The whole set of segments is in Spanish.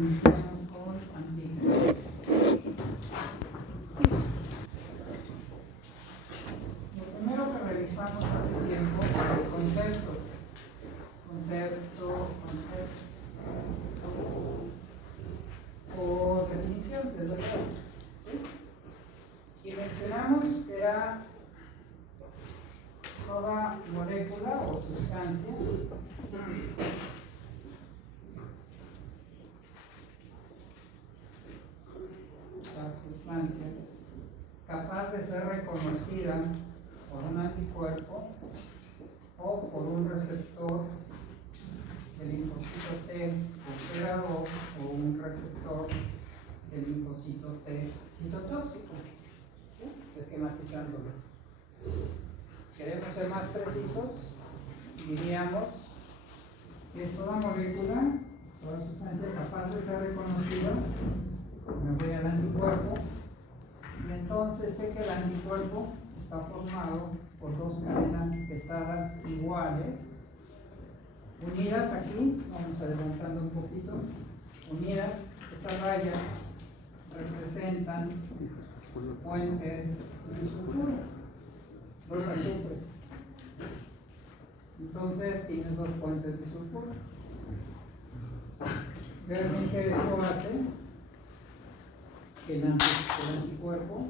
iniciamos con antígenos. Lo primero que revisamos hace tiempo fue el concepto o definición, desde luego. ¿Sí? Y mencionamos que era toda molécula o sustancia capaz de ser reconocida por un anticuerpo o por un receptor del linfocito T operador o un receptor del linfocito T citotóxico. ¿Sí? Esquematizándolo. Queremos ser más precisos, diríamos que es toda molécula, toda sustancia capaz de ser reconocida. Me voy al anticuerpo y entonces sé que el anticuerpo está formado por dos cadenas pesadas iguales, unidas aquí, vamos adelantando un poquito, unidas, estas rayas representan puentes de sulfuro, dos azufres. Entonces tienes dos puentes de sulfuro. Realmente esto hace que el anticuerpo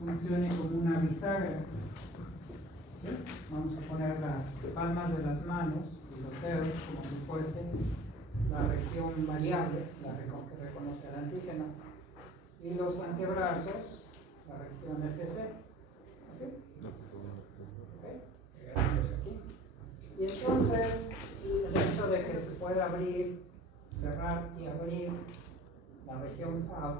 funcione como una bisagra. ¿Sí? Vamos a poner las palmas de las manos y los dedos como si fuese la región variable, la región que reconoce el antígeno, y los antebrazos, la región FC. ¿Así? ¿Okay? Aquí. Y entonces, el hecho de que se pueda abrir, cerrar y abrir la región FAB,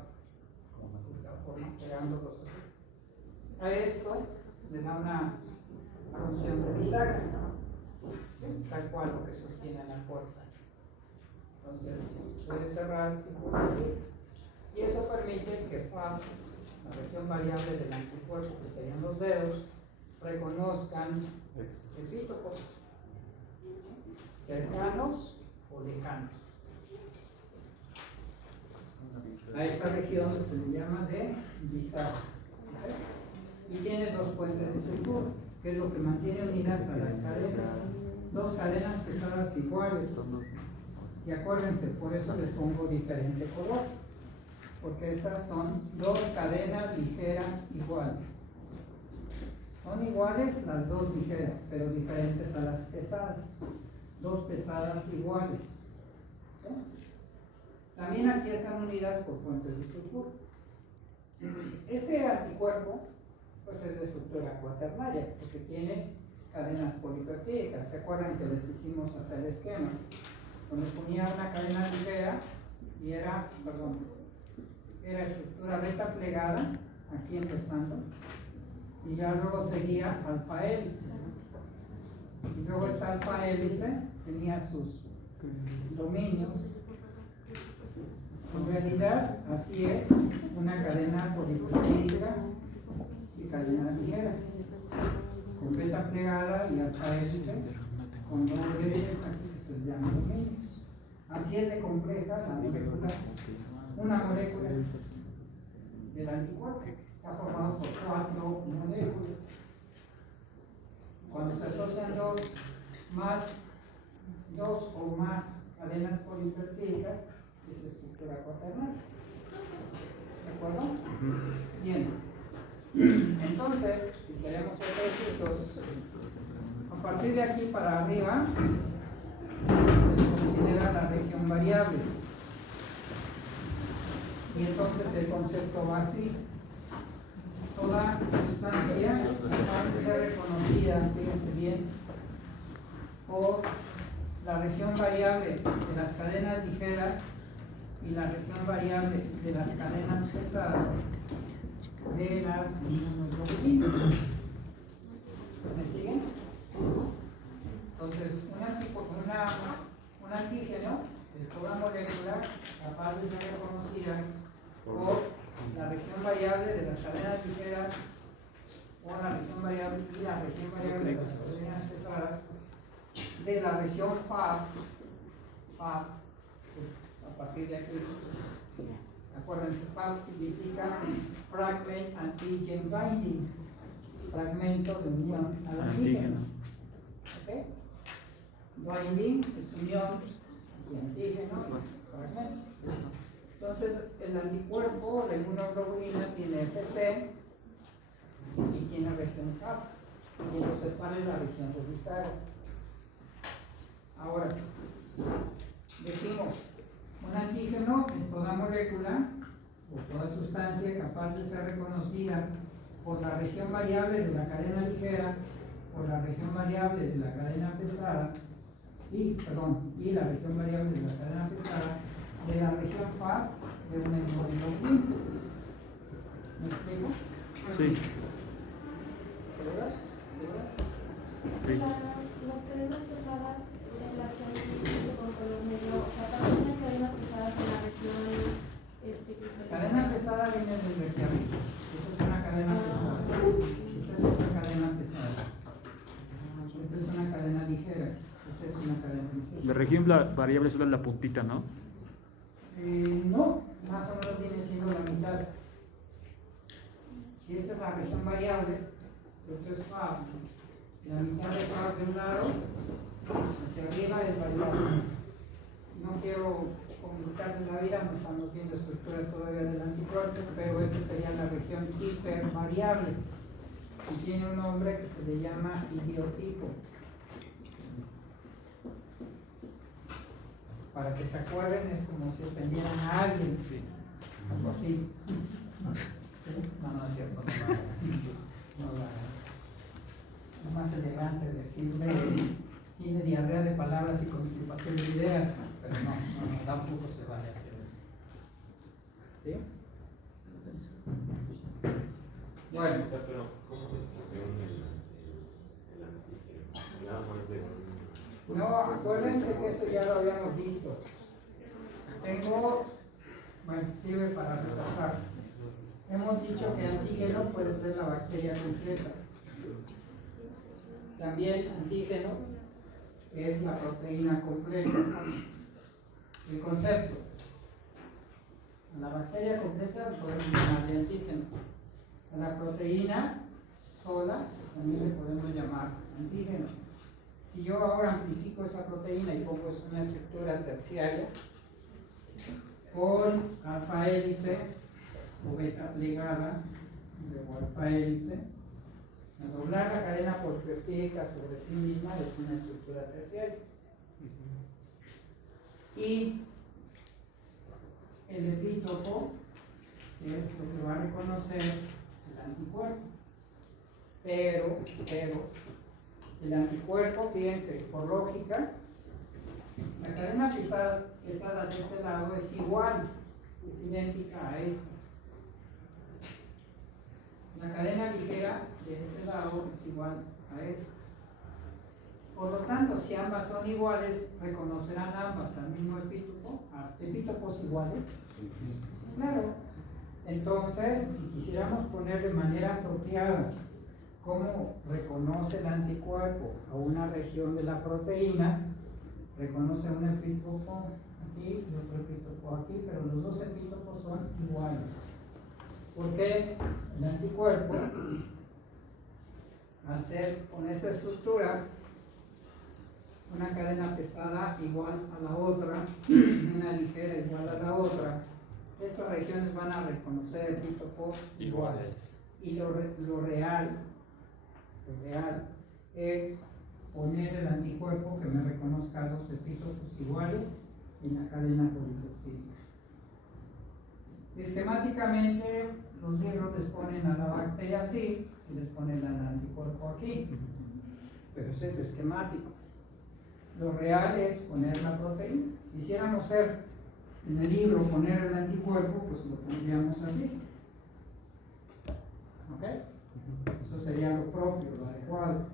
como de esta forma, pegándolos así, a esto le da una función de bisagra, ¿sí? Tal cual lo que sostiene la puerta. Entonces puede cerrar y puede abrir, y eso permite que FAB, la región variable del anticuerpo, que serían los dedos, reconozcan epítopos cercanos o lejanos. A esta región se le llama de bisagra. ¿Okay? Y tiene dos puentes de sulfuro, que es lo que mantiene unidas a las cadenas, dos cadenas pesadas iguales. Y acuérdense, por eso les pongo diferente color, porque estas son dos cadenas ligeras iguales. Son iguales las dos ligeras, pero diferentes a las pesadas. Dos pesadas iguales. ¿Sí? También aquí están unidas por puentes de sulfuro. Este anticuerpo pues es de estructura cuaternaria, porque tiene cadenas polipeptídicas. ¿Se acuerdan que les hicimos hasta el esquema? Donde ponía una cadena ligera y era estructura beta plegada, aquí empezando, y ya luego seguía alfa hélice. Y luego esta alfa hélice tenía sus dominios. En realidad, así es, una cadena polipeptídica y cadena ligera, con beta plegada y alfa hélice, con doble hélice, aquí que se llama dominios. Así es de compleja la molécula, una molécula del anticuerpo. Está formado por 4 moléculas. Cuando se asocian dos o más cadenas polipeptídicas, es estructura cuaternaria. ¿De acuerdo? Bien. Entonces, si queremos ser precisos, a partir de aquí para arriba, se considera la región variable. Y entonces el concepto va así. Toda sustancia capaz de ser reconocida, fíjense bien, por la región variable de las cadenas ligeras y la región variable de las cadenas pesadas de las inmunoglobulinas. ¿Me siguen? Entonces, un antígeno es toda molécula capaz de ser reconocida por la región variable de las cadenas ligeras o la región variable y la región variable de las cadenas pesadas de la región FAB FAB es a partir de aquí. Acuérdense, FAB significa Fragment Antigen Binding, fragmento de unión al antígeno. ¿Okay? Binding es unión y antígeno, fragmento. Entonces, el anticuerpo, la inmunoglobulina, tiene FC y tiene región FAB, y lo separa en la región de bisagra. Ahora, decimos, un antígeno es toda molécula o toda sustancia capaz de ser reconocida por la región variable de la cadena ligera, por la región variable de la cadena pesada, y la región variable de la cadena pesada de la región FAB de una inmunoglobulina. ¿Me explico? Sí. ¿Seguras? Sí. Las cadenas pesadas en las que hay con color negro, o sea, también hay cadenas pesadas en la región cristalina. Cadena pesada viene del Reykjavik. Esta es una cadena pesada. Esta es otra cadena pesada. Esta es una cadena ligera. Esta es una cadena ligera. La región variable solo es la puntita, ¿no? No, más o menos viene siendo la mitad. Si esta es la región variable, esto es FAB. La mitad de FAB de un lado, hacia arriba es variable. No quiero complicarles la vida, no estamos viendo estructura todavía del anticuerpo, pero esta sería la región hipervariable. Y tiene un nombre que se le llama idiotipo. Para que se acuerden, es como si ofendieran a alguien. Sí. Algo así. ¿Sí? No es cierto. No lo hagan. Es más elegante decirle, tiene diarrea de palabras y constipación de ideas, pero no, tampoco se vale hacer eso. ¿Sí? Bueno. O sea, pero ¿cómo es que se une el antígeno? Nada más de un... No, acuérdense que eso ya lo habíamos visto. Sirve para repasar. Hemos dicho que antígeno puede ser la bacteria completa. También antígeno es la proteína completa. El concepto. A la bacteria completa podemos llamarle antígeno. A la proteína sola también le podemos llamar antígeno. Si yo ahora amplifico esa proteína y pongo una estructura terciaria con alfa hélice o beta plegada, luego alfa hélice, al doblar la cadena polipeptídica sobre sí misma es una estructura terciaria. Y el epítopo es lo que va a reconocer el anticuerpo. Pero el anticuerpo, fíjense, por lógica, la cadena pesada de este lado es igual, es idéntica a esta. La cadena ligera de este lado es igual a esta. Por lo tanto, si ambas son iguales, reconocerán ambas al mismo epítopo, a epítopos iguales. Claro. Entonces, si quisiéramos poner de manera apropiada cómo reconoce el anticuerpo a una región de la proteína, reconoce un epítopo aquí y otro epítopo aquí, pero los dos epítopos son iguales. Porque el anticuerpo, al ser con esta estructura, una cadena pesada igual a la otra, una ligera igual a la otra, estas regiones van a reconocer epítopos iguales. Y lo real es poner el anticuerpo que me reconozca los epítopos iguales en la cadena polipeptídica. Esquemáticamente, los libros les ponen a la bacteria así y les ponen al anticuerpo aquí, pero eso es esquemático. Lo real es poner la proteína. Quisiéramos ser en el libro poner el anticuerpo, pues lo pondríamos así. ¿Ok? Eso sería lo propio, lo adecuado.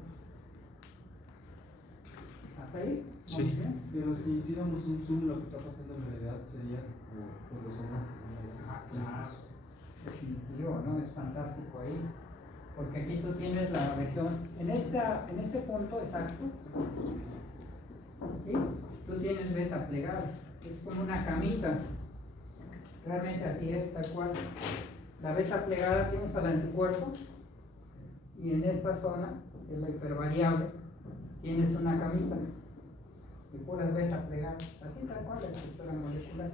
¿Hasta ahí? Sí. Bien? Pero si hiciéramos un zoom, lo que está pasando en realidad sería como por los demás. Claro, definitivo, ¿no? Es fantástico ahí. Porque aquí tú tienes la región, en este punto exacto, ¿sí? Tú tienes beta beta plegada, es como una camita, realmente así es, tal cual. La beta plegada tienes al anticuerpo y en esta zona, que es la hipervariable, tienes una camita de puras beta plegadas, así tal cual la estructura molecular.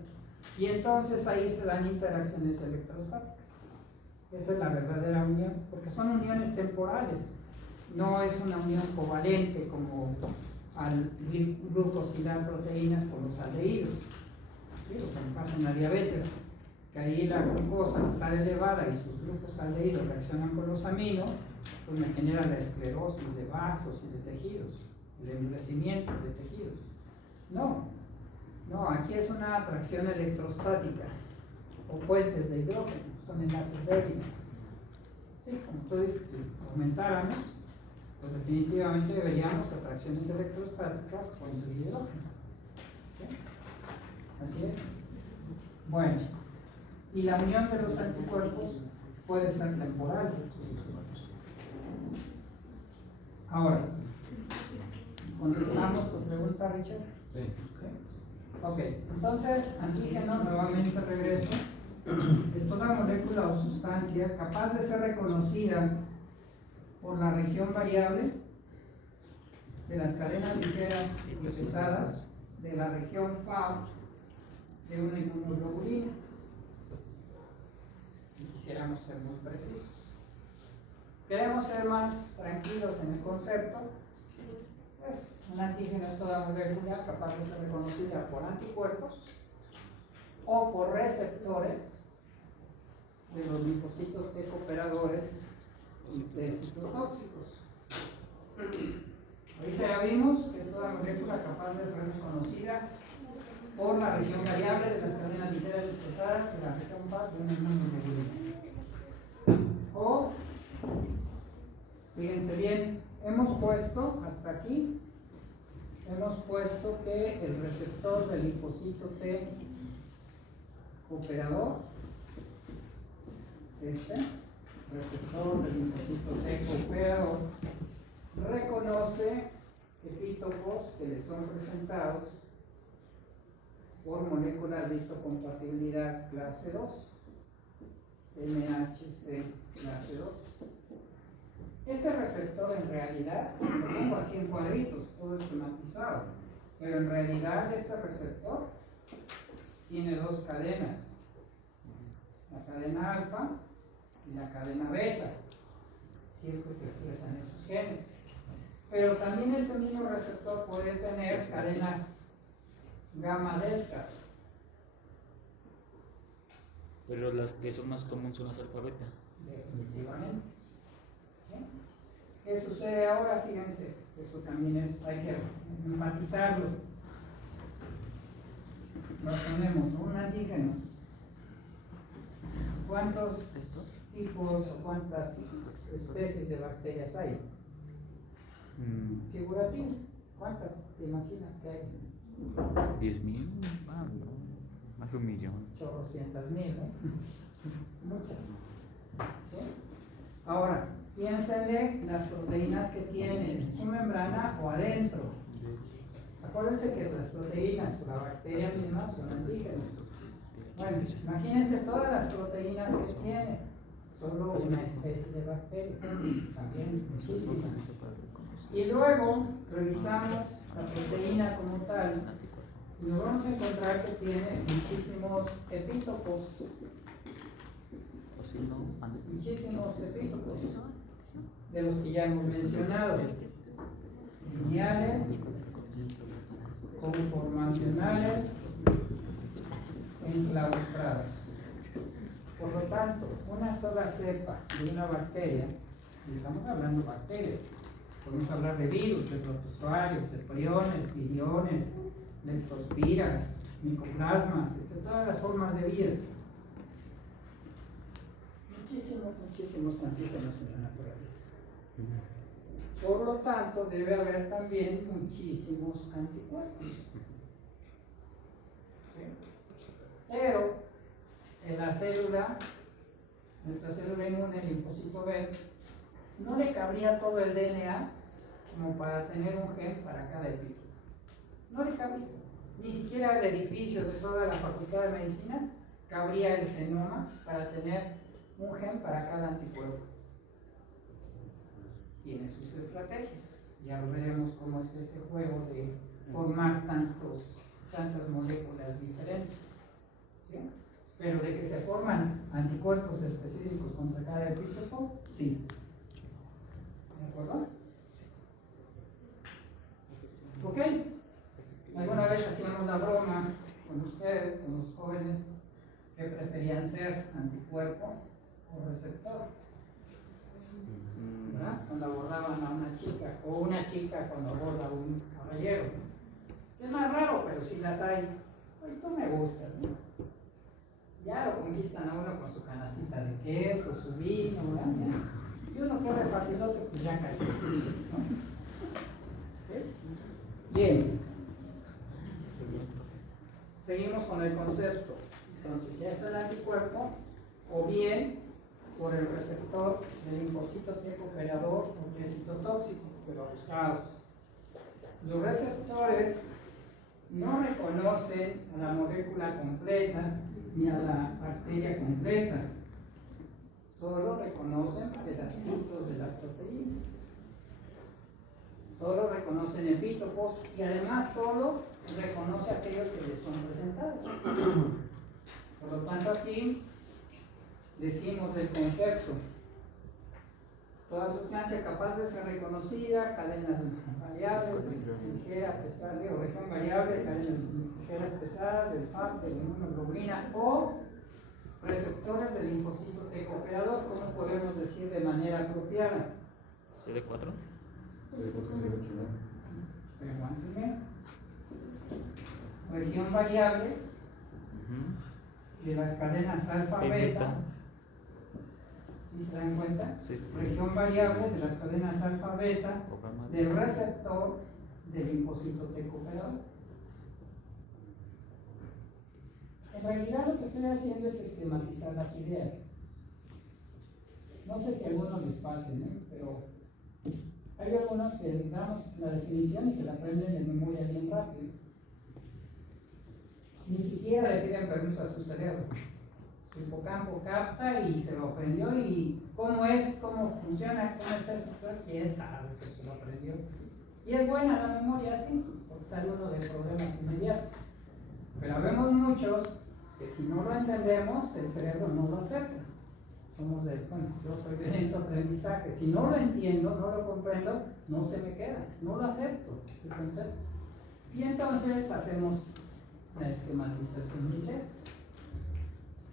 Y entonces ahí se dan interacciones electrostáticas. Esa es la verdadera unión, porque son uniones temporales, no es una unión covalente como al glucosilar proteínas con los aldehídos. ¿Sí? Lo que pasa en la diabetes, que ahí la glucosa al estar elevada y sus grupos aldehídos reaccionan con los aminos, pues me genera la esclerosis de vasos y de tejidos, el endurecimiento de tejidos. No, aquí es una atracción electrostática o puentes de hidrógeno, son enlaces débiles. Sí, como tú dices, si aumentáramos, pues definitivamente veríamos atracciones electrostáticas, puentes de hidrógeno. ¿Sí? Así es. Bueno, y la unión de los anticuerpos puede ser temporal. Ahora, ¿contestamos tu pregunta, Richard? Sí. Ok, entonces, antígeno, nuevamente regreso, es toda molécula o sustancia capaz de ser reconocida por la región variable de las cadenas ligeras y pesadas de la región FAO de una inmunoglobulina, si quisiéramos ser muy precisos. Queremos ser más tranquilos en el concepto, pues un antígeno es toda molécula capaz de ser reconocida por anticuerpos o por receptores de los linfocitos T cooperadores y T citotóxicos. Ahorita ya vimos que es toda molécula capaz de ser reconocida por la región variable de las cadenas ligeras y pesadas de la región FAO de una inmunoglobulina. O, fíjense bien, hemos puesto hasta aquí, hemos puesto que el receptor del linfocito T cooperador, receptor del linfocito T cooperador, reconoce epítopos que le son presentados por moléculas de histocompatibilidad clase 2, MHC clase 2. Este receptor en realidad, lo pongo así en cuadritos, todo esquematizado, pero en realidad este receptor tiene dos cadenas, la cadena alfa y la cadena beta, si es que se expresan esos genes. Pero también este mismo receptor puede tener cadenas gamma delta. Pero las que son más comunes son las alfa beta. Definitivamente. ¿Sí? ¿Qué sucede ahora? Fíjense, eso también hay que enfatizarlo. Razonemos, un antígeno. ¿Cuántos tipos o cuántas especies de bacterias hay? Figurativo. ¿Cuántas te imaginas que hay? 10.000, más 1.000.000. Chorrocientas mil, ¿eh? Muchas. ¿Sí? Ahora, piénsenle las proteínas que tienen en su membrana o adentro. Acuérdense que las proteínas o la bacteria misma son antígenos. Bueno, imagínense todas las proteínas que tiene solo una especie de bacteria, también muchísimas. Y luego revisamos la proteína como tal y nos vamos a encontrar que tiene muchísimos epítopos. Muchísimos epítopos de los que ya hemos mencionado, lineales, conformacionales, enclaustrados. Por lo tanto, una sola cepa de una bacteria, y estamos hablando de bacterias, podemos hablar de virus, de protozoarios, de priones, viriones, leptospiras, micoplasmas, etc. Todas las formas de vida. Muchísimos antígenos en la naturaleza. Por lo tanto, debe haber también muchísimos anticuerpos. ¿Sí? Pero en la célula, nuestra célula inmune, el linfocito B, no le cabría todo el DNA como para tener un gen para cada epítopo. No le cabría. ni siquiera el edificio de toda la Facultad de Medicina cabría el genoma para tener un gen para cada anticuerpo. Tiene sus estrategias. Ya lo veremos cómo es ese juego de formar tantas moléculas diferentes. ¿Sí? Pero de que se forman anticuerpos específicos contra cada epítopo, sí. ¿De acuerdo? ¿Ok? Alguna vez hacíamos la broma con ustedes, con los jóvenes, que preferían ser anticuerpo o receptor. ¿Verdad? Cuando abordaban a una chica, o una chica cuando aborda a un caballero. Es más raro, pero sí las hay. Oye, tú me gustas, ¿no? Ya lo conquistan a uno con su canastita de queso, su vino, ¿verdad? Y uno que es facilote, pues ya cayó, ¿no? ¿Okay? Bien. Seguimos con el concepto. Entonces, ya está el anticuerpo, o bien por el receptor del linfocito T cooperador, porque es citotóxico, pero abusados. Los receptores no reconocen a la molécula completa ni a la bacteria completa, solo reconocen pedacitos de la proteína, solo reconocen epítopos y además solo reconoce aquellos que les son presentados. Por lo tanto, aquí decimos del concepto: toda sustancia capaz de ser reconocida, cadenas variables, ligera, pesada, región variable, cadenas ligeras pesadas, del FAP, de la inmunoglobulina o receptores del linfocito T cooperador, como podemos decir de manera apropiada. CD4. Aguántenme. Región variable de las cadenas alfa, beta. ¿Sí se dan cuenta? Sí. Región variable de las cadenas alfa, beta O gamma. del receptor del linfocito T cooperador. En realidad lo que estoy haciendo es esquematizar las ideas. No sé si a algunos les pase, ¿no? Pero hay algunos que les damos la definición y se la aprenden de memoria bien rápido. Ni siquiera le piden permiso a su cerebro. Su hipocampo capta y se lo aprendió, y cómo es, cómo funciona, cómo está estructurado, quién sabe que se lo aprendió. Y es buena la memoria así, porque sale uno de problemas inmediatos. Pero vemos muchos que si no lo entendemos, el cerebro no lo acepta. Somos yo soy de lento aprendizaje. Si no lo entiendo, no lo comprendo, no se me queda, no lo acepto el concepto. Y entonces hacemos la esquematización de ideas.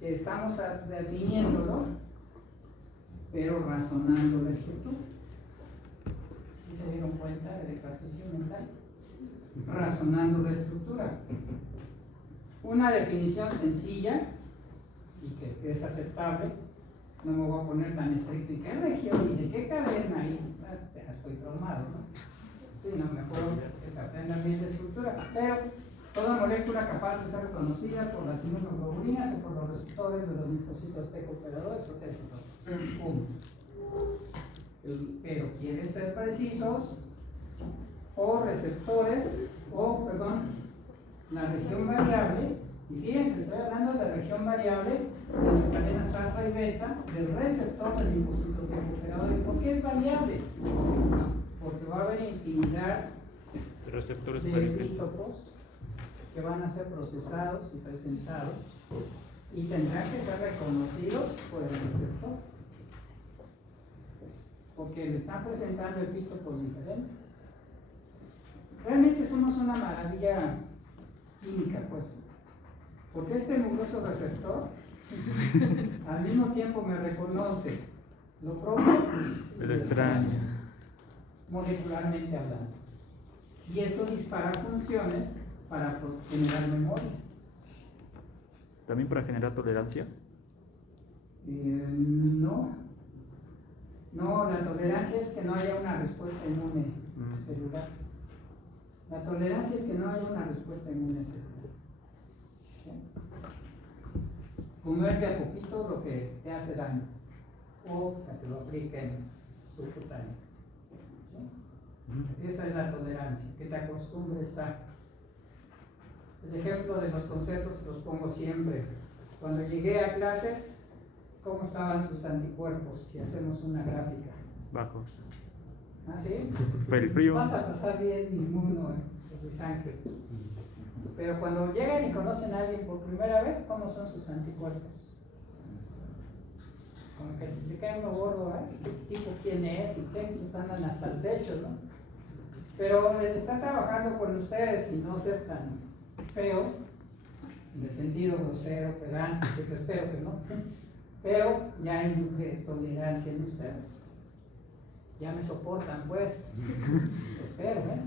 Estamos definiéndolo, pero razonando la estructura. ¿Sí se dieron cuenta del ejercicio mental? Razonando la estructura. Una definición sencilla y que es aceptable. No me voy a poner tan estricto. ¿Y qué región? ¿Y de qué cadena? Y estoy traumado, ¿no? Sí, no, mejor que se aprendan bien la estructura. Pero toda molécula capaz de ser reconocida por las inmunoglobulinas o por los receptores de los linfocitos T cooperadores o T citotóxicos. Punto. Pero quieren ser precisos, o receptores, la región variable. Y fíjense, estoy hablando de región variable de las cadenas alfa y beta del receptor del linfocito T cooperador. ¿Y por qué es variable? Porque va a haber infinidad Receptores de epítopos que van a ser procesados y presentados y tendrán que ser reconocidos por el receptor, porque le están presentando epítopos diferentes. Realmente somos una maravilla química, pues, porque este mugroso receptor al mismo tiempo me reconoce lo propio y lo extraño, molecularmente hablando, y eso dispara funciones para generar memoria. ¿También para generar tolerancia? No, la tolerancia es que no haya una respuesta inmune celular. La tolerancia es que no haya una respuesta inmune celular. ¿Sí? Comerte a poquito lo que te hace daño, o que te lo apliquen subcutáneo. ¿Sí? Esa es la tolerancia, que te acostumbres a. El ejemplo de los conceptos los pongo siempre. Cuando llegué a clases, ¿cómo estaban sus anticuerpos? Si hacemos una gráfica. Bajos. ¿Ah, sí? El frío. Vas a pasar bien inmuno en sangre. Pero cuando llegan y conocen a alguien por primera vez, ¿cómo son sus anticuerpos? Como que le cae uno gordo, ¿eh? ¿Qué tipo quién es? Y técnicos andan hasta el techo, ¿no? Pero el estar trabajando con ustedes y no ser tan feo, en el sentido grosero, pedante, que espero que no, pero ya induje tolerancia en ustedes. Ya me soportan, pues. Espero, ¿eh?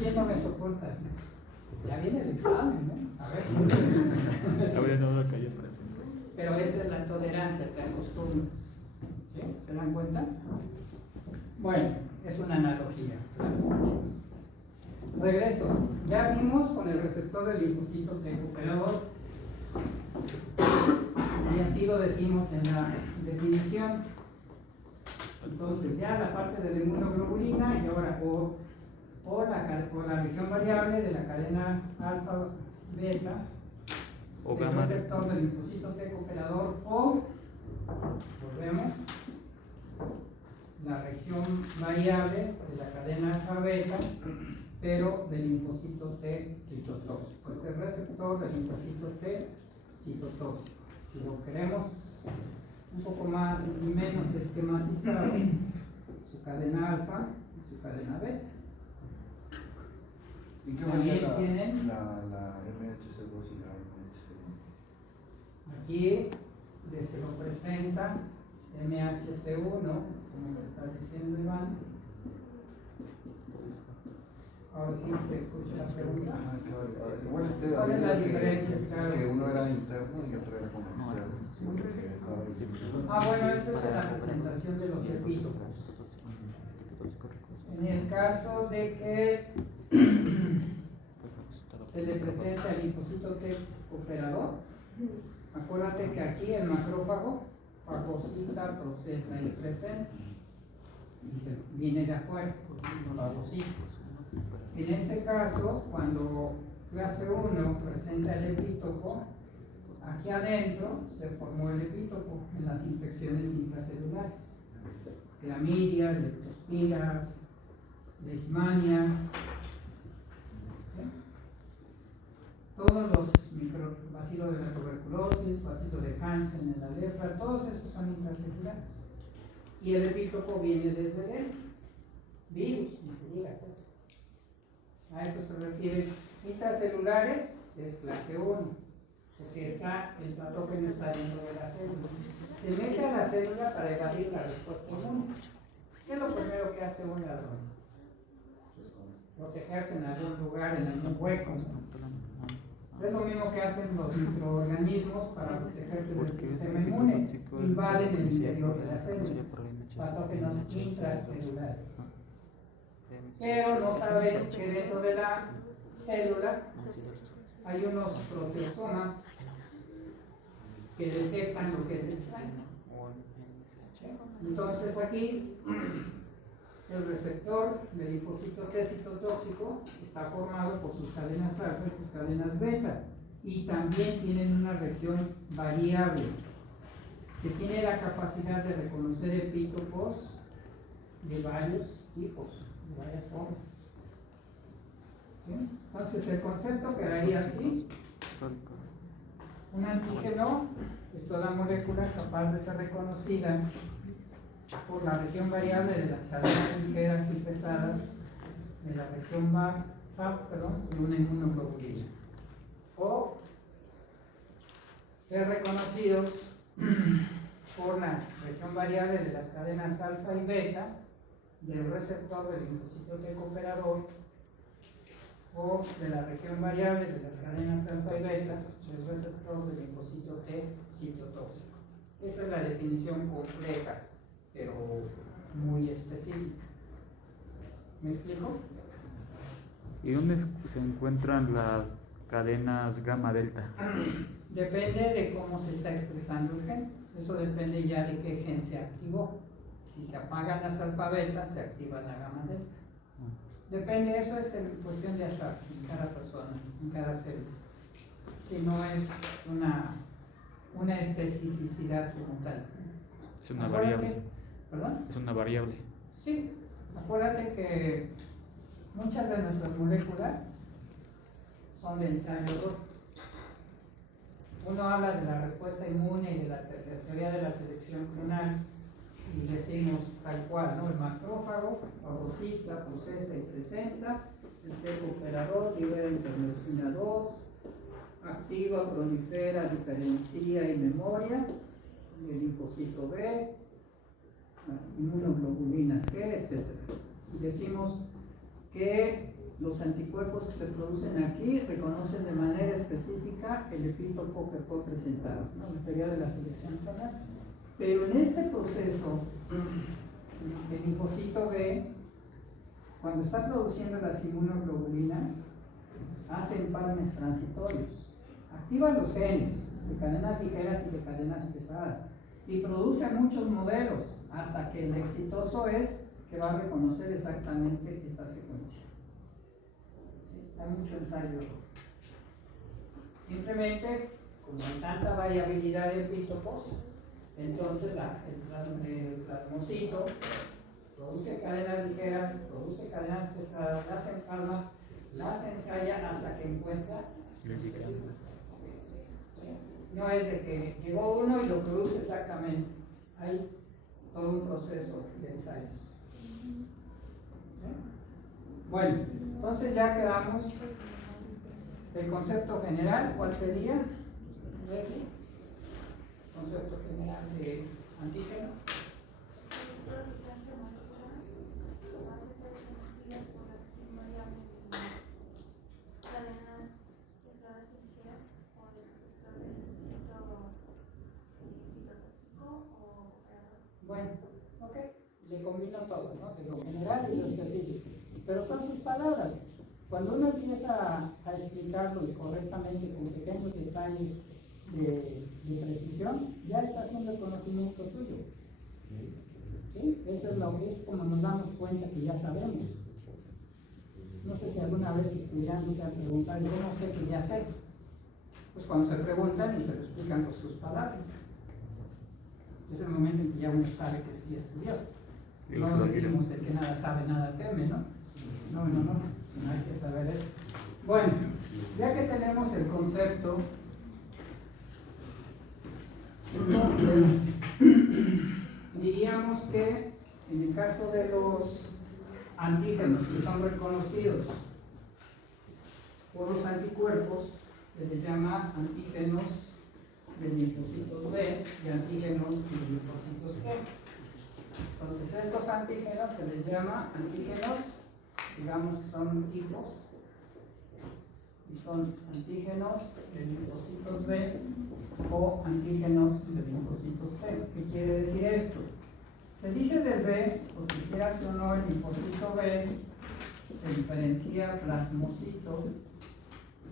¿Quién no me soporta? Ya viene el examen, ¿no? A ver. Abriendo la calle presente. Pero esa es la tolerancia, te acostumbras. ¿Sí? ¿Se dan cuenta? Bueno, es una analogía. Claro. Regreso. Ya vimos con el receptor del linfocito T cooperador. Y así lo decimos en la definición. Entonces ya la parte de la inmunoglobulina y ahora o la región variable de la cadena alfa beta O del gamma. receptor del linfocito T cooperador o volvemos la región variable de la cadena alfa beta pero del linfocito T citotóxico. Este es el receptor del linfocito T citotóxico. Si lo queremos un poco más menos esquematizado, su cadena alfa y su cadena beta. ¿Y qué También varía tienen la MHC2 y la MHC1? aquí se lo presenta MHC1, como me está diciendo Iván. Ahora sí te escucho la pregunta. Bueno, ¿Cuál es la diferencia? Claro. Que uno era interno y otro era comercial. Bueno, eso es en la presentación de los epítopos. En el caso de que se le presenta el linfocito T cooperador, acuérdate que aquí el macrófago fagocita, procesa y presenta. Y se viene de afuera, no fagocita. En este caso, cuando clase 1 presenta el epítopo, aquí adentro se formó el epítopo en las infecciones intracelulares. Clamidias, leptospiras, leishmanias, ¿sí? Todos los bacilos de la tuberculosis, bacilo de Hansen en la lepra, todos esos son intracelulares. Y el epítopo viene desde dentro. Virus, ni se diga pues. A eso se refiere. Intracelulares es clase 1, porque el patógeno está dentro de la célula. Se mete a la célula para evadir la respuesta inmune. ¿Qué es lo primero que hace un ladrón? Protegerse en algún lugar, en algún hueco. Es lo mismo que hacen los microorganismos para protegerse del sistema inmune. Invaden el interior de la célula. Patógenos intracelulares. Pero no saben que dentro de la célula hay unos proteosomas que detectan lo que es extraño. Entonces aquí el receptor del linfocito T citotóxico está formado por sus cadenas alfa y sus cadenas beta, y también tienen una región variable que tiene la capacidad de reconocer epítopos de varios tipos, de varias formas. ¿Sí? Entonces el concepto quedaría así: un antígeno es toda molécula capaz de ser reconocida por la región variable de las cadenas ligeras y pesadas de la región de una inmunoglobulina, o ser reconocidos por la región variable de las cadenas alfa y beta del receptor del linfocito T cooperador, o de la región variable de las cadenas alfa y beta del receptor del linfocito T citotóxico. Esa es la definición compleja, pero muy específica. ¿Me explico? ¿Y dónde se encuentran las cadenas gamma delta? Depende de cómo se está expresando el gen. Eso depende ya de qué gen se activó. Si se apagan las alfa beta, se activa la gamma delta. Depende, eso es en cuestión de azar en cada persona, en cada célula. si no es una especificidad como tal. Es una Acuérdate- variable. ¿Perdón? Es una variable. Sí, acuérdate que muchas de nuestras moléculas son de ensayo 2. Uno habla de la respuesta inmune y de la teoría de la selección clonal y decimos tal cual, ¿no? El macrófago fagocita, procesa y presenta, el recuperador libera interleucina 2, activa, prolifera, diferencia y memoria, y el linfocito B, inmunoglobulinas G, etc. Y decimos que los anticuerpos que se producen aquí reconocen de manera específica el epítopo que fue presentado, ¿no? La teoría de la selección clonal. Pero en este proceso, el linfocito B, cuando está produciendo las inmunoglobulinas, hace empalmes transitorios, activa los genes de cadenas ligeras y de cadenas pesadas y produce muchos modelos hasta que el exitoso es que va a reconocer exactamente esta secuencia. ¿Sí? Hay mucho ensayo. Simplemente, como hay tanta variabilidad de epítopos, entonces el plasmocito produce cadenas ligeras, produce cadenas pesadas, las empalma, las ensaya hasta que encuentra. No es de que llegó uno y lo produce exactamente. Hay todo un proceso de ensayos. Bueno, entonces ya quedamos del concepto general. ¿Cuál sería? Concepto general de antígeno. Esta sustancia molecular hace ser conocida por la variable de cadenas pesadas y ligeras o del receptor del citotóxico o operador. Bueno, ok, le combino todo, ¿no? De lo general y lo específico. Pero son sus palabras. Cuando uno empieza a explicarlo correctamente con pequeños detalles de precisión, ya está haciendo el conocimiento suyo. ¿Sí? Eso es como nos damos cuenta que ya sabemos. No sé si alguna vez estudiando se han preguntado, yo no sé que ya sé. Pues cuando se preguntan y se lo explican con sus palabras. Es el momento en que ya uno sabe que sí estudió. No decimos el que nada sabe, nada teme, ¿no? No, sino hay que saber eso. Bueno, ya que tenemos el concepto, entonces diríamos que en el caso de los antígenos que son reconocidos por los anticuerpos, se les llama antígenos de linfocitos B y antígenos de linfocitos G. Entonces estos antígenos se les llama antígenos, digamos que son tipos, y son antígenos de linfocitos B o antígenos de linfocitos G. ¿Qué quiere decir esto? Se dice del B porque quieras o no, el linfocito B se diferencia plasmocito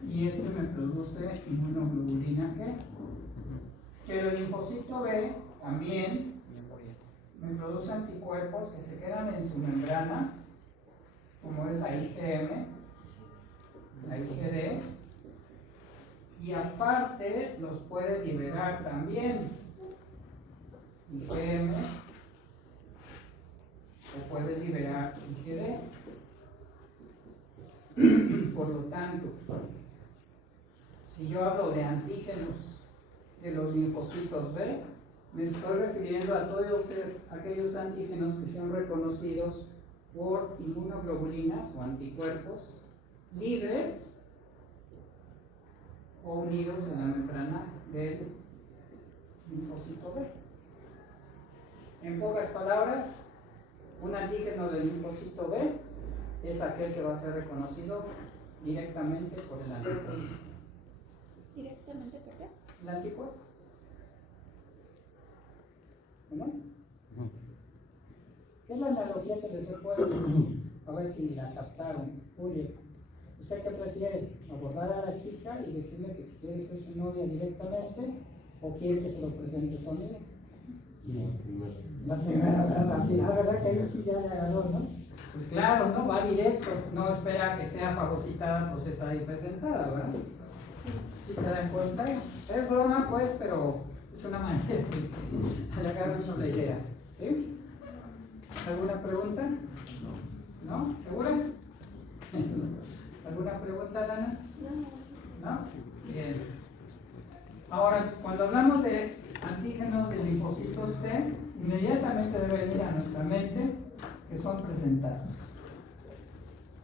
y este me produce inmunoglobulina G. Pero el linfocito B también me produce anticuerpos que se quedan en su membrana, como es la IgM, la IgD, y aparte los puede liberar también, IgM, o puede liberar IgD. Por lo tanto, si yo hablo de antígenos de los linfocitos B, me estoy refiriendo a todos aquellos antígenos que son reconocidos por inmunoglobulinas o anticuerpos libres o unidos en la membrana del linfocito B. En pocas palabras, un antígeno del linfocito B es aquel que va a ser reconocido directamente por el anticuerpo. ¿Directamente por qué? El anticuerpo. ¿No? ¿Qué es la analogía que les he puesto? A ver si la captaron. Oye, ¿usted qué prefiere? ¿Abordar a la chica y decirle que si quiere ser su novia directamente o quiere que se lo presente su amiga? La primera, ¿verdad? Que ahí sí ya le agarró, ¿no? Pues claro, ¿no? Va directo, no espera que sea fagocitada, procesada y presentada, ¿verdad? ¿Sí se dan cuenta? Es broma, pues, pero es una manera de alargarnos la idea. ¿Sí? ¿Alguna pregunta? ¿No? ¿Segura? ¿Alguna pregunta, Dana? ¿No? Bien. Ahora, cuando hablamos de antígenos de linfocitos T, inmediatamente debe venir a nuestra mente que son presentados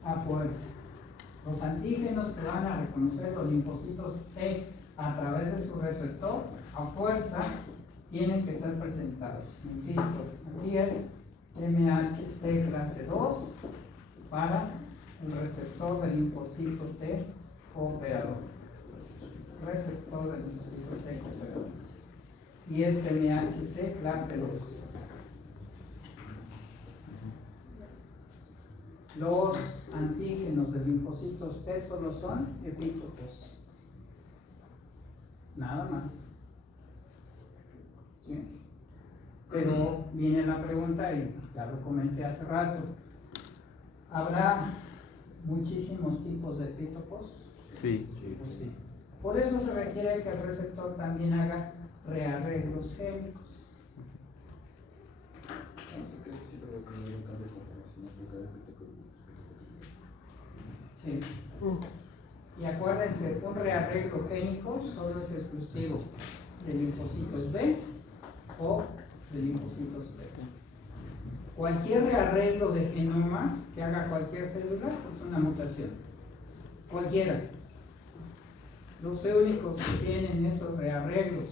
a fuerza. Los antígenos que van a reconocer los linfocitos T a través de su receptor, a fuerza, tienen que ser presentados. Insisto, aquí es MHC clase 2 para el receptor del linfocito T cooperador. Receptor del linfocito T cooperador. Y es MHC clase 2. Los antígenos de linfocitos T solo son epítopos. Nada más. ¿Sí? Pero viene la pregunta, y ya lo comenté hace rato, ¿habrá muchísimos tipos de epítopos? Sí. Pues sí. Por eso se requiere que el receptor también haga rearreglos génicos. Sí. Y acuérdense, un rearreglo génico solo es exclusivo de linfocitos B o de linfocitos T. Cualquier rearreglo de genoma que haga cualquier célula es una mutación. Cualquiera. Los únicos que tienen esos rearreglos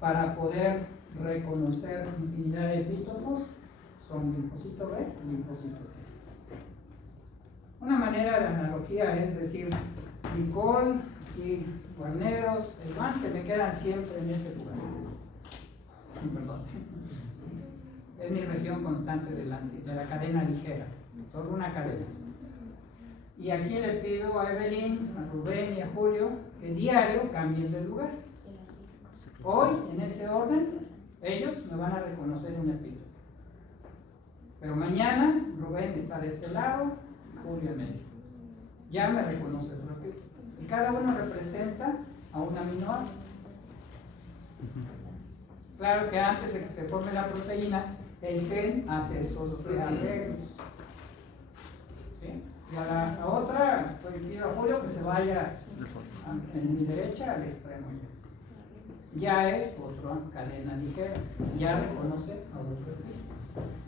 para poder reconocer infinidad de epítopos son linfocito B y linfocito T. Una manera de analogía es decir, Nicole y Guarneros, el man se me quedan siempre en ese lugar. Perdón. Es mi región constante de la cadena ligera, solo una cadena. Y aquí le pido a Evelyn, a Rubén y a Julio que diario cambien de lugar. Hoy, en ese orden, ellos me van a reconocer un epítopo. Pero mañana Rubén está de este lado, Julio en medio. Ya me reconoce el epítopo. Y cada uno representa a un aminoácido. Claro que antes de que se forme la proteína, el gen hace esos rearreglos. ¿Sí? Y a la otra, pues pido a Julio que se vaya en mi derecha al extremo. Ya es otra cadena ligera, ya reconoce a otro.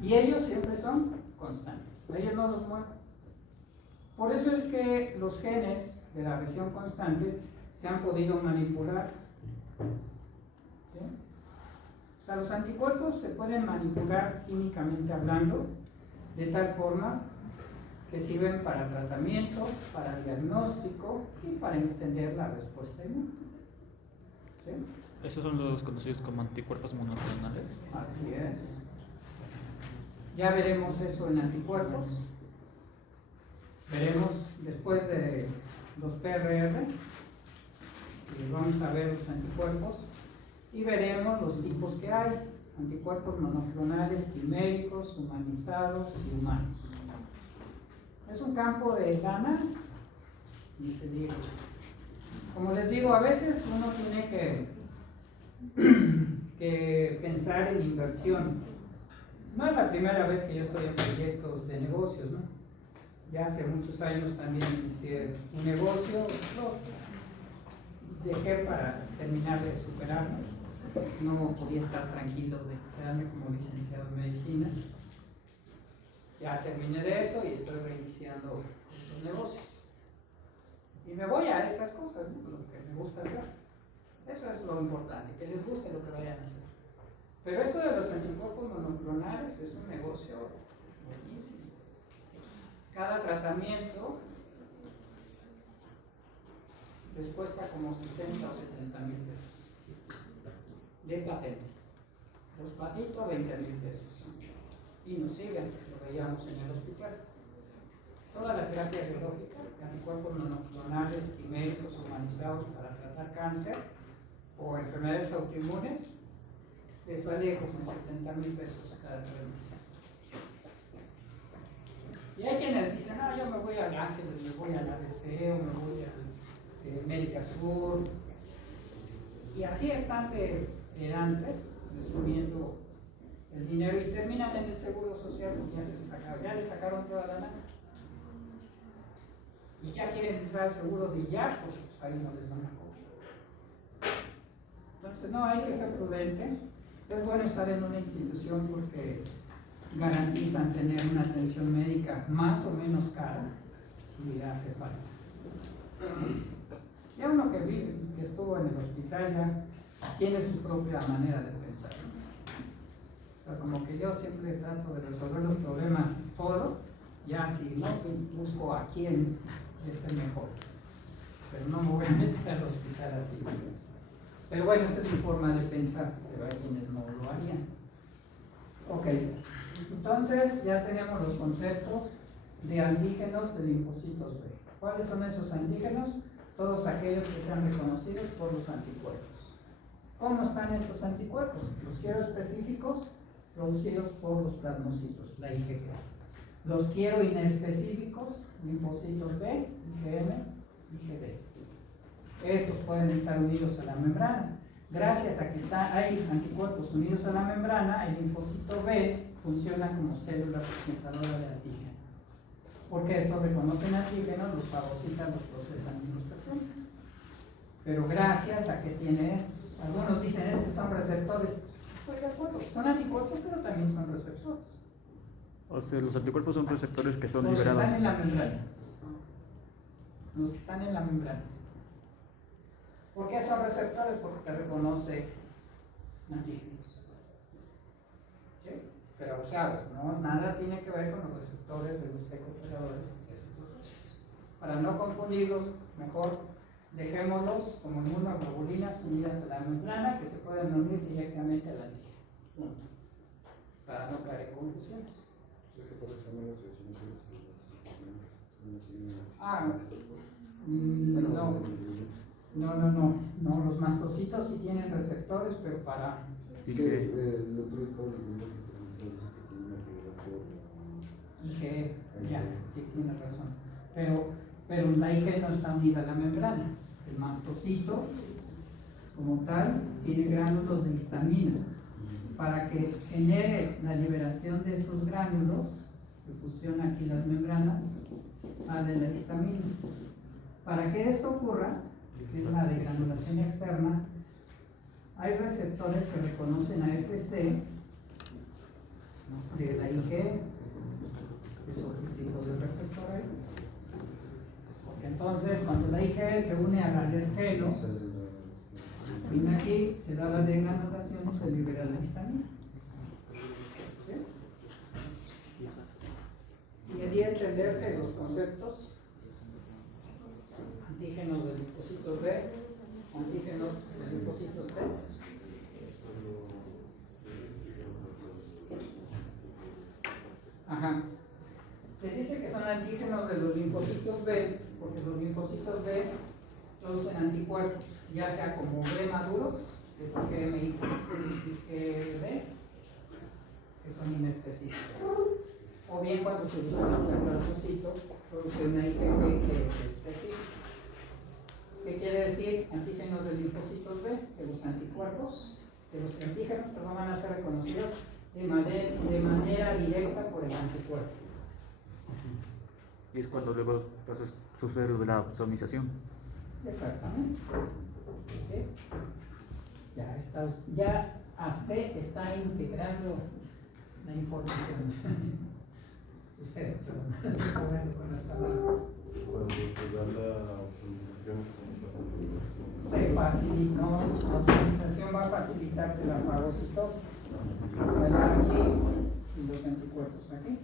Y ellos siempre son constantes, ellos no los mueven. Por eso es que los genes de la región constante se han podido manipular. ¿Sí? O sea, los anticuerpos se pueden manipular químicamente hablando, de tal forma que sirven para tratamiento, para diagnóstico y para entender la respuesta inmune. ¿Sí? Esos son los conocidos como anticuerpos monoclonales. Así es. Ya veremos eso en anticuerpos. Veremos después de los PRR, y vamos a ver los anticuerpos y veremos los tipos que hay: anticuerpos monoclonales, quiméricos, humanizados y humanos. Es un campo de gana, ni se diga. Como les digo, a veces uno tiene que pensar en inversión. No es la primera vez que yo estoy en proyectos de negocios, ¿no? Ya hace muchos años también inicié un negocio, lo dejé para terminar de superarlo. No podía estar tranquilo de quedarme como licenciado en medicina. Ya terminé de eso y estoy reiniciando estos negocios. Y me voy a estas cosas, ¿no? Lo que me gusta hacer. Eso es lo importante, que les guste lo que vayan a hacer. Pero esto de los anticuerpos monoclonales es un negocio buenísimo. Cada tratamiento les cuesta como 60 o 70 mil pesos de patente. Los patitos, 20 mil pesos. Y nos siguen, lo veíamos en el hospital. Toda la terapia biológica, anticuerpos monoclonales, quiméricos, humanizados para tratar cáncer o enfermedades autoinmunes, les sale como 70 mil pesos cada 3 meses. Y hay quienes dicen, no, yo me voy al Ángeles, me voy al ADC o me voy al América Sur, y así están de antes, resumiendo el dinero y terminan en el seguro social porque ya le sacaron toda la lana. Y ya quieren entrar al seguro de ya, porque pues ahí no les van a cobrar. Entonces, no, hay que ser prudente. Es bueno estar en una institución porque garantizan tener una atención médica más o menos cara, si hace falta. Ya uno que estuvo en el hospital ya tiene su propia manera de pensar. O sea, como que yo siempre trato de resolver los problemas solo, ya si no busco a quién es el mejor. Pero no me voy a meter al hospital así. Pero bueno, esa es mi forma de pensar, pero hay quienes no lo harían. Ok, entonces ya tenemos los conceptos de antígenos de linfocitos B. ¿Cuáles son esos antígenos? Todos aquellos que sean reconocidos por los anticuerpos. ¿Cómo están estos anticuerpos? Los quiero específicos, producidos por los plasmocitos, la IgG. Los quiero inespecíficos, linfocitos B, IgM, IgD. Estos pueden estar unidos a la membrana. Gracias a que hay anticuerpos unidos a la membrana, el linfocito B funciona como célula presentadora de antígeno. Porque estos reconocen antígenos, los fagocitan, los procesan y los presentan. Pero gracias a que tiene estos. Algunos dicen es que son receptores. Estoy de acuerdo, son anticuerpos, pero también son receptores. O sea, los anticuerpos son receptores que son Los que liberados. están en la membrana. Los que están en la membrana. ¿Por qué son receptores? Porque te reconoce antígenos. ¿Sí? Pero, o sea, no, nada tiene que ver con los receptores de los ecopegadores. Para no confundirlos, mejor dejémoslos como inmunoglobulinas unidas a la membrana que se pueden unir directamente al antígeno. Punto. Para no caer en confusiones. No, los mastocitos sí tienen receptores, pero para... Y Que que el otro estaba leyendo que tiene una fibra IgE, ya, sí, tiene razón. Pero la IgE no está unida a la membrana. El mastocito, como tal, tiene gránulos de histamina. Para que genere la liberación de estos gránulos, se fusionan aquí las membranas, sale la histamina. Para que esto ocurra, que es la degranulación externa, hay receptores que reconocen a FC de la IgE, es otro tipo de receptor ahí. Porque entonces, cuando la IgE se une al alergeno, viene aquí, se da la degranulación y se libera la histamina. ¿Sí? Y quería entender que los conceptos antígenos de linfocitos B, antígenos de linfocitos T. Ajá. Se dice que son antígenos de los linfocitos B, porque los linfocitos B producen anticuerpos, ya sea como B maduros, que es IgM y IgD, que son inespecíficos. O bien cuando se usa el plasmocito, produce una IgG que es específica. ¿Qué quiere decir antígenos de linfocitos B? Que los anticuerpos, que los antígenos van a ser reconocidos de manera directa por el anticuerpo. y es cuando luego entonces sucede la opsonización. Exactamente. ¿Sí? Ya hasta está integrando la información. Usted, perdón, jugando con las palabras. Cuando se da la optimización, Se facilita, no, la optimización va a facilitarte la fagocitosis. ¿Verdad? Aquí y los anticuerpos aquí.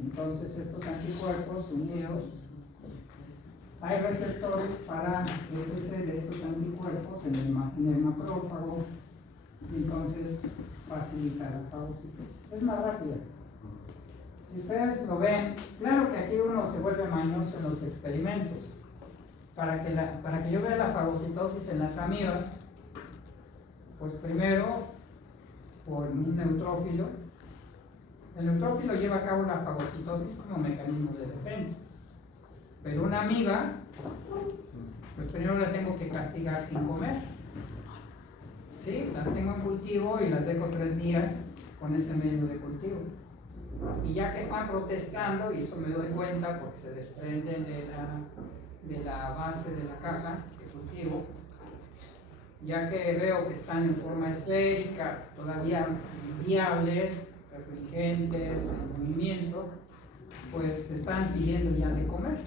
Entonces estos anticuerpos unidos, hay receptores para crecer de estos anticuerpos en el macrófago, y entonces facilita la fagocitosis. Es más rápida. Si ustedes lo ven, claro que aquí uno se vuelve mañoso en los experimentos. Para que yo vea la fagocitosis en las amibas, pues primero, por un neutrófilo. El neutrófilo lleva a cabo la fagocitosis como mecanismo de defensa. Pero una amiba pues primero la tengo que castigar sin comer. ¿Sí? Las tengo en cultivo y las dejo 3 días con ese medio de cultivo. Y ya que están protestando, y eso me doy cuenta porque se desprenden de la base de la caja de cultivo, ya que veo que están en forma esférica, todavía viables, refringentes, en movimiento, pues están pidiendo ya de comer.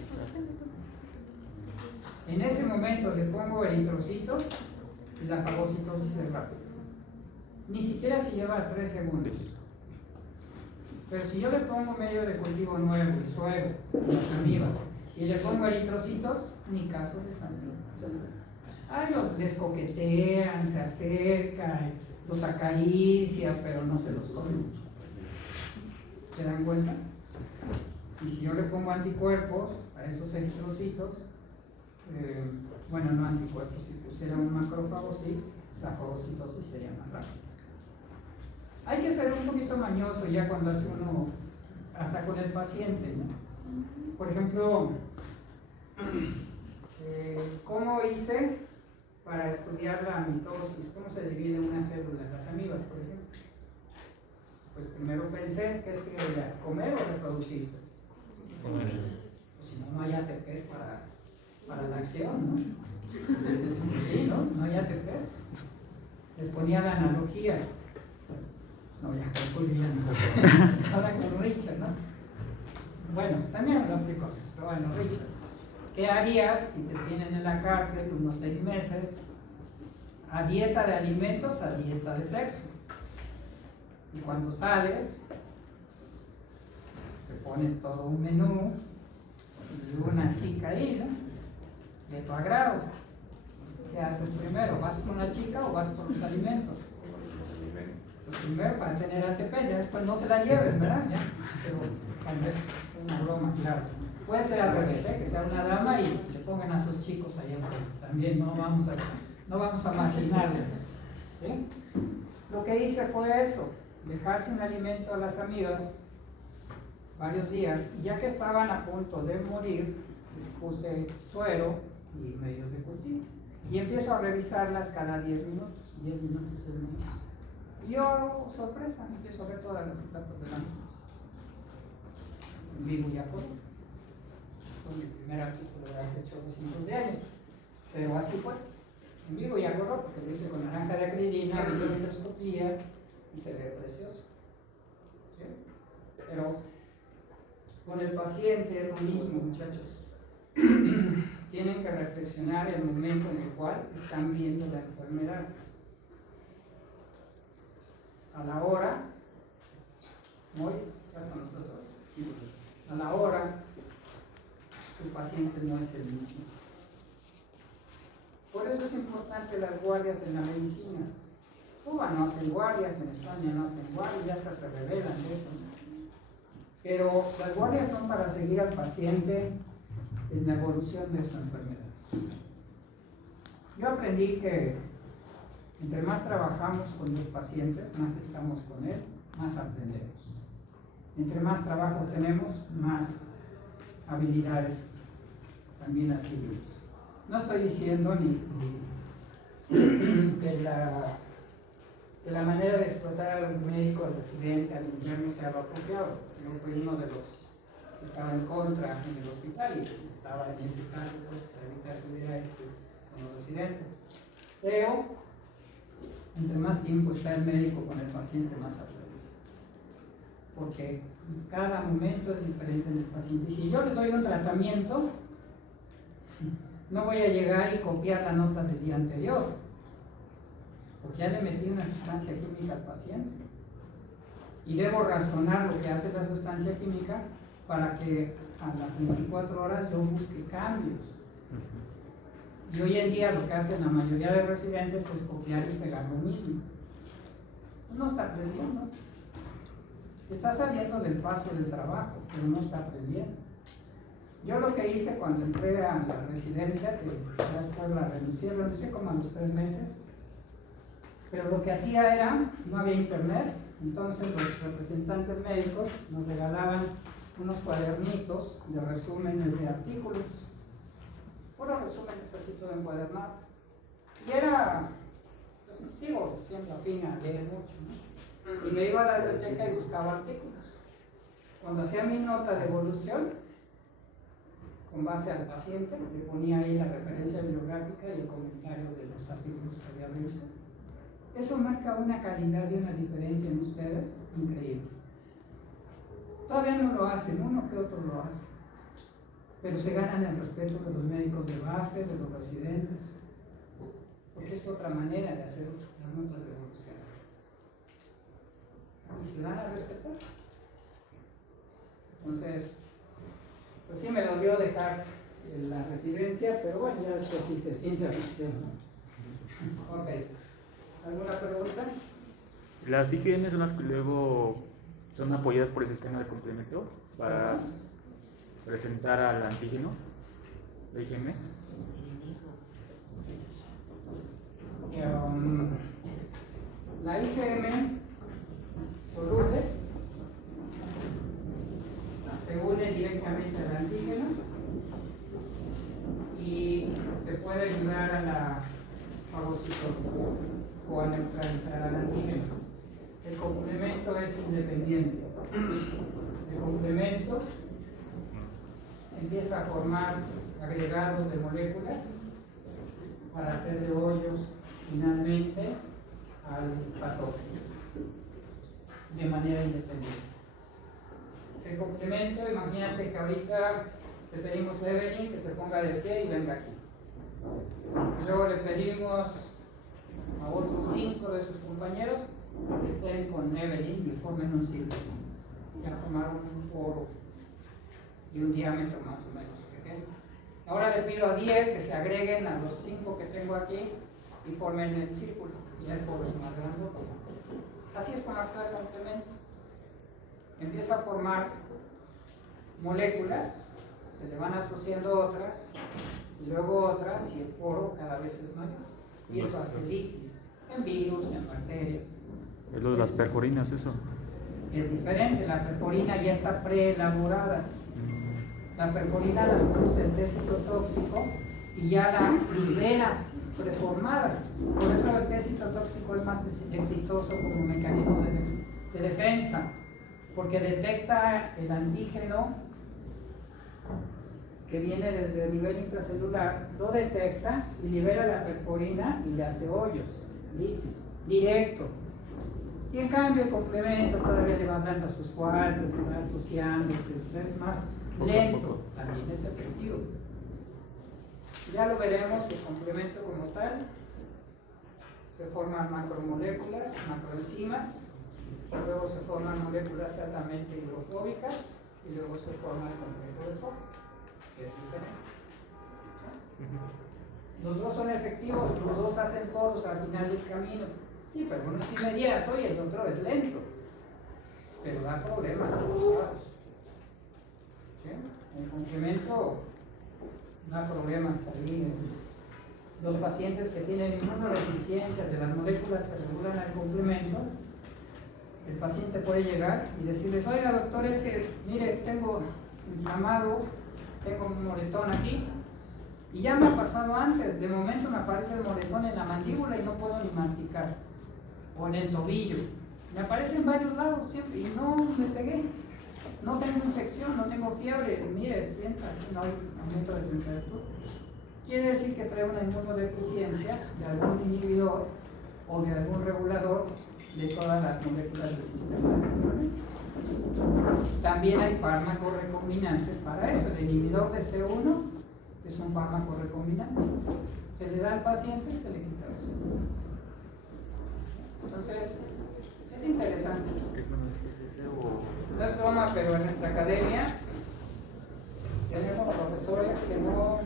En ese momento le pongo eritrocitos y la fagocitosis es rápida. Ni siquiera se lleva 3 segundos. Pero si yo le pongo medio de cultivo nuevo, el suero, las amibas, y le pongo eritrocitos, ni caso les hacen. Ay, les coquetean, se acercan, los acarician, pero no se los comen. ¿Se dan cuenta? Y si yo le pongo anticuerpos a esos eritrocitos, bueno, no anticuerpos, si pusiera un macrófago, sí, la fagocitosis sería más rápida. Hay que ser un poquito mañoso ya cuando hace uno, hasta con el paciente, ¿no? Por ejemplo, ¿cómo hice para estudiar la mitosis? ¿Cómo se divide una célula? Las amibas, por ejemplo. Pues primero pensé, ¿qué es prioridad? ¿Comer o reproducirse? Pues si no, no hay ATPs para la acción, ¿no? Sí, ¿no? No hay ATPs. Les ponía la analogía. No, ya calculo ya no. Ahora con Richard, ¿no? Bueno, también lo aplico, pero bueno, Richard. ¿Qué harías si te tienen en la cárcel unos 6 meses a dieta de alimentos, a dieta de sexo? Y cuando sales, te ponen todo un menú y una chica ahí, ¿no? De tu agrado. ¿Qué haces primero? ¿Vas por una chica o vas por los alimentos? Pues primero para tener ATP, ya después no se la lleven, ¿verdad? ¿Ya? Pero bueno, es una broma, claro. Puede ser al revés, que sea una dama y le pongan a sus chicos ahí enfrente. También no vamos a marginarles. ¿Sí? Lo que hice fue eso, dejar sin alimento a las amigas varios días, y ya que estaban a punto de morir, les puse suero y medios de cultivo. Y empiezo a revisarlas cada 10 minutos, 10 minutos, 10 minutos. Y yo, sorpresa, empiezo a ver todas las etapas de la mitosis. En vivo y a color. Fue mi primer artículo de hace 800 de años. Pero así fue. En vivo y a color, porque lo hice con naranja de acridina, microscopía, y se ve precioso. ¿Sí? Pero con el paciente es lo mismo, muchachos. Tienen que reflexionar el momento en el cual están viendo la enfermedad. A la hora, ¿Moy está con nosotros? A la hora, su paciente no es el mismo. Por eso es importante las guardias en la medicina. Cuba no hacen guardias, en España no hacen guardias, ya hasta se revelan de eso. Pero las guardias son para seguir al paciente en la evolución de su enfermedad. Yo aprendí que entre más trabajamos con los pacientes, más estamos con él, más aprendemos. Entre más trabajo tenemos, más habilidades también adquirimos. No estoy diciendo ni que la manera de explotar al médico, al residente, al interno sea lo apropiado. Yo fui uno de los que estaba en contra en el hospital y estaba en ese caso pues, para evitar que hubiera con los residentes. Pero entre más tiempo está el médico con el paciente, más aprende. Porque cada momento es diferente en el paciente. Y si yo le doy un tratamiento, no voy a llegar y copiar la nota del día anterior, porque ya le metí una sustancia química al paciente. Y debo razonar lo que hace la sustancia química para que a las 24 horas yo busque cambios. Y hoy en día lo que hacen la mayoría de residentes es copiar y pegar lo mismo. No está aprendiendo. Está saliendo del paso del trabajo, pero no está aprendiendo. Yo lo que hice cuando entré a la residencia, que después la renuncié como a los 3 meses, pero lo que hacía era, no había internet, entonces los representantes médicos nos regalaban unos cuadernitos de resúmenes de artículos. Puros resúmenes así todo encuadernado. Y era, pues sigo siendo afín a leer mucho, ¿no? Y me iba a la biblioteca y buscaba artículos. Cuando hacía mi nota de evolución, con base al paciente, le ponía ahí la referencia bibliográfica y el comentario de los artículos que había revisado. Eso marca una calidad y una diferencia en ustedes increíble. Todavía no lo hacen, uno que otro lo hace, pero se ganan el respeto de los médicos de base, de los residentes, porque es otra manera de hacer las notas de evolución. Y se dan a respetar. Entonces, pues sí me dolió dejar la residencia, pero bueno, ya después hice ciencia ficción, ¿no? Ok. ¿Alguna pregunta? Las IgM son las que luego son apoyadas por el sistema de complemento para presentar al antígeno de IgM. La IgM soluble se une directamente al antígeno y te puede ayudar a la fagocitosis o a neutralizar al antígeno. El complemento es independiente. El complemento empieza a formar agregados de moléculas para hacerle hoyos finalmente al patógeno de manera independiente. El complemento, imagínate que ahorita le pedimos a Evelyn que se ponga de pie y venga aquí. Y luego le pedimos a otros 5 de sus compañeros que estén con Evelyn y formen un círculo. Ya formaron un poro y un diámetro más o menos pequeño. Ahora le pido a 10 que se agreguen a los 5 que tengo aquí y formen el círculo. Ya el poro es más grande. Así es con actuar complemento. Empieza a formar moléculas, se le van asociando otras y luego otras y el poro cada vez es mayor. Y eso hace lisis en virus, en bacterias. Es lo de las perforinas, eso. Es diferente, la perforina ya está preelaborada. La perforina la produce el tésito tóxico y ya la libera preformada. Por eso el tésito tóxico es más exitoso como mecanismo de defensa, porque detecta el antígeno que viene desde el nivel intracelular, lo detecta y libera la perforina y le hace hoyos, lisis, directo. Y en cambio el complemento todavía le va dando a sus cuartos, se va asociándose, es más lento, también es efectivo. Ya lo veremos, el complemento como tal, se forman macromoléculas, macroenzimas, luego se forman moléculas altamente hidrofóbicas y luego se forma el complejo de Fock, que es diferente. Los dos son efectivos, los dos hacen poros al final del camino. Sí, pero uno es inmediato y el otro es lento, pero da problemas a los usuarios. ¿Sí? El complemento da problemas ahí. Los pacientes que tienen inmunodeficiencias de las moléculas que regulan el complemento, el paciente puede llegar y decirles: oiga doctor, es que mire, tengo inflamado, tengo un moretón aquí y ya me ha pasado antes, de momento me aparece el moretón en la mandíbula y no puedo ni masticar, o en el tobillo, me aparece en varios lados siempre y no me pegué, no tengo infección, no tengo fiebre, mire, sienta, aquí no hay aumento de temperatura. Quiere decir que trae una inmunodeficiencia de algún inhibidor o de algún regulador de todas las moléculas del sistema de complemento. También hay fármacos recombinantes para eso. El inhibidor de C1 es un fármaco recombinante. Se le da al paciente y se le quita eso. Entonces, es interesante. No es broma, pero en nuestra academia tenemos profesores que no